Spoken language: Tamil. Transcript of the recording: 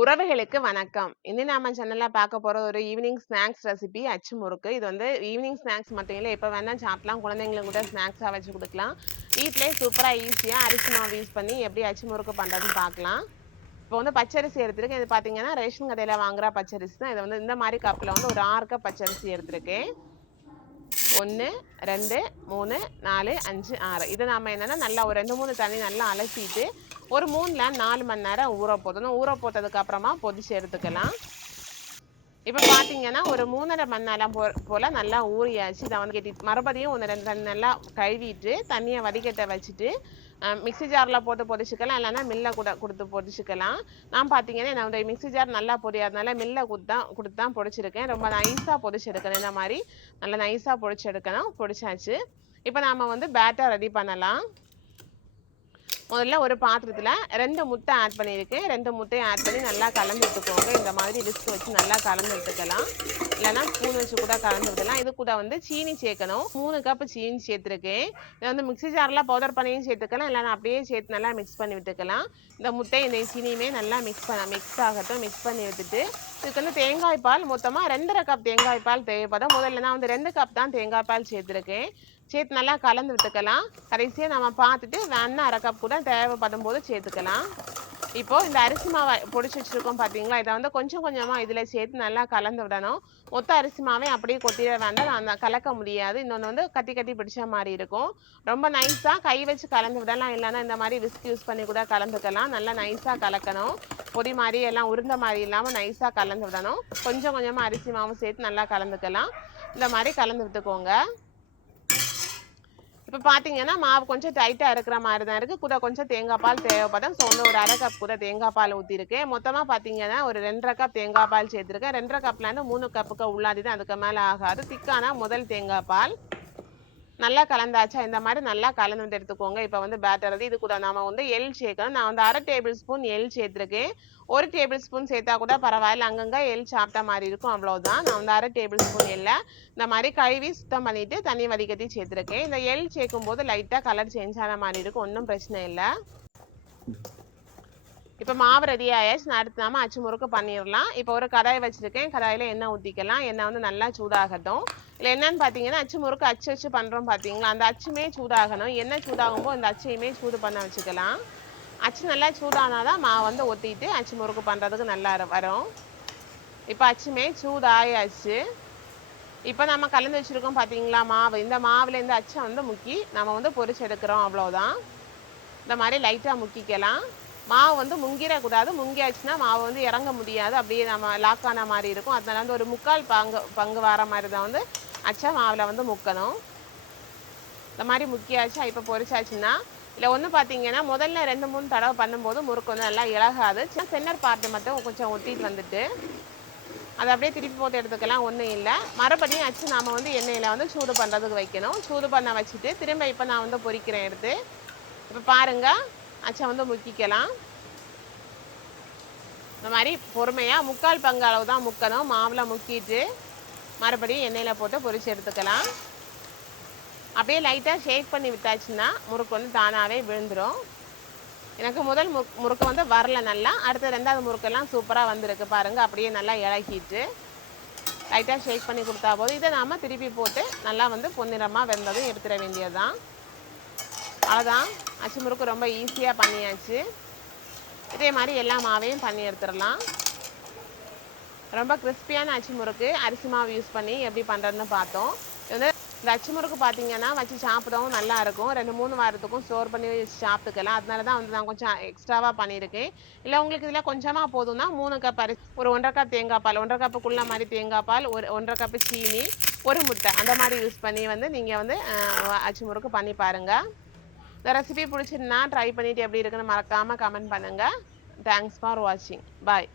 உறவுகளுக்கு வணக்கம். இன்னும் நாம சேனல்ல பார்க்க போற ஒரு ஈவினிங் ஸ்நாக்ஸ் ரெசிபி அச்சு முறுக்கு. இது வந்து ஈவினிங் ஸ்நாக்ஸ் மட்டும் இல்லை எப்போ வேணா சாப்பிடலாம். குழந்தைங்களுக்கு கூட ஸ்நாக்ஸாக வச்சு கொடுக்கலாம். வீட்டிலே சூப்பராக ஈஸியாக அரிசி மாவு யூஸ் பண்ணி எப்படி அச்சு முறுக்கு பண்ணுறதுன்னு பார்க்கலாம். இப்போ வந்து பச்சரிசி எடுத்திருக்கேன். இது பார்த்தீங்கன்னா ரேஷன் கடையில் வாங்குற பச்சரிசி தான். இதை வந்து இந்த மாதிரி கப்பில் வந்து ஒரு ஆறு கப் பச்சரிசி எடுத்திருக்கேன். ஒன்று ரெண்டு மூணு நாலு அஞ்சு ஆறு. இதை நாம் என்னென்னா நல்லா ஒரு ரெண்டு மூணு தண்ணி நல்லா அலசிட்டு ஒரு மூணில் நாலு மணி நேரம் ஊற போட்டணும். ஊற போட்டதுக்கு அப்புறமா பொதிச்சு எடுத்துக்கலாம். இப்போ பார்த்தீங்கன்னா ஒரு மூணரை மணி நேரம் போ போல் நல்லா ஊறியாச்சு. இதை வந்து கட்டி மறுபடியும் ஒன்று ரெண்டு தண்ணி நல்லா கழுவிட்டு தண்ணியை வடிகட்ட வச்சுட்டு மிக்ஸி ஜாரில் போட்டு பொரிச்சிக்கலாம். இல்லைன்னா மில்லை கூட கொடுத்து பொரிச்சிக்கலாம். நான் பார்த்தீங்கன்னா என்னுடைய மிக்ஸி ஜார் நல்லா பொரியாதனால மில்லை தான் கொடுத்து தான் பொடிச்சிருக்கேன் ரொம்ப நைஸாக பொடிச்செடுக்கணும் இந்த மாதிரி நல்லா நைஸாக பொடிச்செடுக்கணும் பொடிச்சாச்சு இப்போ நாம் வந்து பேட்டர் ரெடி பண்ணலாம். முதல்ல ஒரு பாத்திரத்தில் ரெண்டு முட்டை ஆட் பண்ணியிருக்கேன் ரெண்டு முட்டையை ஆட் பண்ணி நல்லா கலந்து விட்டுக்கோங்க இந்த மாதிரி ரிஸ்க் வச்சு நல்லா கலந்து விட்டுக்கலாம் இல்லைன்னா ஸ்பூன் வச்சு கூட கலந்து விடலாம் இது கூட வந்து சீனி சேர்க்கணும். மூணு கப் சீனி சேர்த்துருக்கேன். இதை வந்து மிக்ஸி ஜாரில் பவுடர் பண்ணியும் சேர்த்துக்கலாம். இல்லைன்னா அப்படியே சேர்த்து நல்லா மிக்ஸ் பண்ணி விட்டுக்கலாம். இந்த முட்டை இந்த சீனியுமே நல்லா மிக்ஸ் பண்ண மிக்ஸ் ஆகட்டும். மிக்ஸ் பண்ணி விட்டுட்டு இதுக்கு வந்து தேங்காய் பால் மொத்தமாக ரெண்டரை கப் தேங்காய் பால் தேவைப்படும். முதல்ல நான் வந்து ரெண்டு கப் தான் தேங்காய் பால் சேர்த்துருக்கேன். சேர்த்து நல்லா கலந்து விட்டுக்கலாம். கடைசியாக நம்ம பார்த்துட்டு வேணா அரை கப் கூட தேவைப்படும் போது சேர்த்துக்கலாம். இப்போது இந்த அரிசி மாவை பொடிச்சு வச்சிருக்கோம் பார்த்தீங்களா இதை வந்து கொஞ்சம் கொஞ்சமாக இதில் சேர்த்து நல்லா கலந்து விடணும். மொத்த அரிசி மாவே அப்படியே கொட்டிட வேண்டாம். அந்த கலக்க முடியாது. இன்னொன்று வந்து கட்டி கட்டி பிடிச்ச மாதிரி இருக்கும். ரொம்ப நைஸாக கை வச்சு கலந்து விடலாம். இல்லைன்னா இந்த மாதிரி விஸ்க் யூஸ் பண்ணி கூட கலந்துக்கலாம். நல்லா நைஸாக கலக்கணும். பொடி மாதிரி எல்லாம் உருண்ட மாதிரி இல்லாமல் நைஸாக கலந்து விடணும். கொஞ்சம் கொஞ்சமாக அரிசி மாவும் சேர்த்து நல்லா கலந்துக்கலாம். இந்த மாதிரி கலந்து விட்டுக்கோங்க. இப்போ பார்த்தீங்கன்னா மாவு கொஞ்சம் டைட்டாக இருக்கிற மாதிரி தான் இருக்குது கூட கொஞ்சம் தேங்காய் பால் தேவைப்படும். ஸோ வந்து ஒரு அரை கப் கூட தேங்காய் பால் ஊற்றிருக்கேன் மொத்தமாக பார்த்தீங்கன்னா ஒரு ரெண்டரை கப் தேங்காய் பால் சேர்த்துருக்கேன். ரெண்டரை கப்லேருந்து மூணு கப்புக்கு உள்ளாதி தான் அதுக்கு மேலே ஆகாது. திக்கான முதல் தேங்காய் பால். நல்லா கலந்தாச்சா? இந்த மாதிரி நல்லா கலந்து எடுத்துக்கோங்க. இப்போ வந்து பேட்டர் இது கூட நாம வந்து எள் சேர்க்கணும். நான் வந்து அரை டேபிள் ஸ்பூன் எள் சேர்த்துருக்கேன். ஒரு டேபிள் ஸ்பூன் சேர்த்தா கூட பரவாயில்ல. அங்கங்கே எள் சாப்பிட்ட மாதிரி இருக்கும். அவ்வளோதான் நான் வந்து அரை டேபிள் ஸ்பூன் எல்லை இந்த மாதிரி கழுவி சுத்தம் பண்ணிட்டு தண்ணி வடிகட்டி சேர்த்துருக்கேன். இந்த எள் சேர்க்கும் போது லைட்டாக கலர் சேஞ்ச் ஆன மாதிரி இருக்கும். ஒன்றும் பிரச்சனை இல்லை. இப்போ மாவு ரெடி ஆயாச்சு நான் அடுத்து நாம அச்சு முறுக்கு பண்ணிடலாம் இப்போ ஒரு கடாய் வச்சுருக்கேன். கடாயில் எண்ணெய் ஊற்றிக்கலாம் எண்ணெய் வந்து நல்லா சூடாகட்டும். இல்லை என்னன்னு பார்த்தீங்கன்னா அச்சு முறுக்கு அச்சு வச்சு பண்ணுறோம் பார்த்தீங்களா அந்த அச்சுமே சூடாகணும். எண்ணெய் சூடாகும்போது அந்த அச்சையுமே சூடு பண்ண வச்சுக்கலாம். அச்சு நல்லா சூடானால் தான் மாவு வந்து ஒத்திட்டு அச்சு முறுக்கு பண்ணுறதுக்கு நல்லா வரும். இப்போ அச்சுமே சூடாயாச்சு. இப்போ நம்ம கலந்து வச்சுருக்கோம் பார்த்தீங்களா மாவு? இந்த மாவுலேருந்து அச்சை வந்து முக்கி நம்ம வந்து பொரிச்சு எடுக்கிறோம். அவ்வளோதான் இந்த மாதிரி லைட்டாக முக்கிக்கலாம். மாவு வந்து முங்கிடக்கூடாது. முங்கியாச்சுன்னா மாவு வந்து இறங்க முடியாது. அப்படியே நம்ம லாக் ஆன மாதிரி இருக்கும். அதனால வந்து ஒரு முக்கால் பங்கு பங்கு வர மாதிரி தான் வந்து அச்சா மாவில் வந்து முக்கணும். இந்த மாதிரி முக்கியாச்சா இப்போ பொரிச்சாச்சுன்னா இல்லை ஒன்று பார்த்தீங்கன்னா முதல்ல ரெண்டு மூணு தடவை பண்ணும்போது முறுக்கு வந்து நல்லா இழகாது சின்ன சென்னர் பார்ட்டு மட்டும் கொஞ்சம் ஒட்டிட்டு வந்துட்டு அதை அப்படியே திருப்பி போட்டு எடுத்துக்கலாம். ஒன்றும் இல்லை. மறுபடியும் அச்சு நாம் வந்து எண்ணெயில் வந்து சூடு பண்ணுறதுக்கு வைக்கணும். சூடு பண்ண வச்சுட்டு திரும்ப இப்போ நான் வந்து பொரிக்கிறேன் எடுத்து. இப்போ பாருங்கள் அச்சம் வந்து முக்கிக்கலாம். இந்த மாதிரி பொறுமையாக முக்கால் பங்கு அளவு தான் முக்கணும். மாவில் முக்கிட்டு மறுபடியும் எண்ணெயில் போட்டு பொரிச்சு எடுத்துக்கலாம். அப்படியே லைட்டாக ஷேக் பண்ணி விட்டாச்சுன்னா முறுக்கு வந்து தானாகவே விழுந்துடும் எனக்கு முதல் மு முறுக்கு வந்து வரல நல்லா. அடுத்த ரெண்டாவது முறுக்கெல்லாம் சூப்பராக வந்திருக்கு பாருங்கள் அப்படியே நல்லா இலக்கிட்டு லைட்டாக ஷேக் பண்ணி கொடுத்தா போதும். இதை நாம் திருப்பி போட்டு நல்லா வந்து பொன்னிறமாக வெந்ததும் எடுத்துட வேண்டியது தான் அவ்வளோதான் அச்சு முறுக்கு ரொம்ப ஈஸியாக பண்ணியாச்சு. இதே மாதிரி எல்லா மாவையும் பண்ணி எடுத்துடலாம். ரொம்ப கிறிஸ்பியான அச்சு முறுக்கு அரிசி மாவு யூஸ் பண்ணி எப்படி பண்ணுறதுன்னு பார்த்தோம். இது வந்து இந்த அச்சு முறுக்கு பார்த்தீங்கன்னா வச்சு சாப்பிடவும் நல்லா இருக்கும். ரெண்டு மூணு வாரத்துக்கும் ஸ்டோர் பண்ணி வச்சு சாப்பிட்டுக்கலாம். அதனால தான் வந்து நான் கொஞ்சம் எக்ஸ்ட்ராவாக பண்ணியிருக்கேன். இல்லை உங்களுக்கு இதில் கொஞ்சமாக போதும்னா மூணு கப் அரிசி ஒரு ஒன்றரை கப் தேங்காய் பால் ஒன்றரை கப்புக்குள்ள மாதிரி தேங்காய் பால் ஒரு ஒன்றரை கப்பு சீனி ஒரு முட்டை. அந்த மாதிரி யூஸ் பண்ணி வந்து நீங்கள் வந்து அச்சு முறுக்கு பண்ணி பாருங்கள் இந்த ரெசிபி பிடிச்சிருந்தா ட்ரை பண்ணிவிட்டு எப்படி இருக்குன்னு மறக்காமல் கமெண்ட் பண்ணுங்கள் தேங்க்ஸ் ஃபார் வாட்சிங் பாய்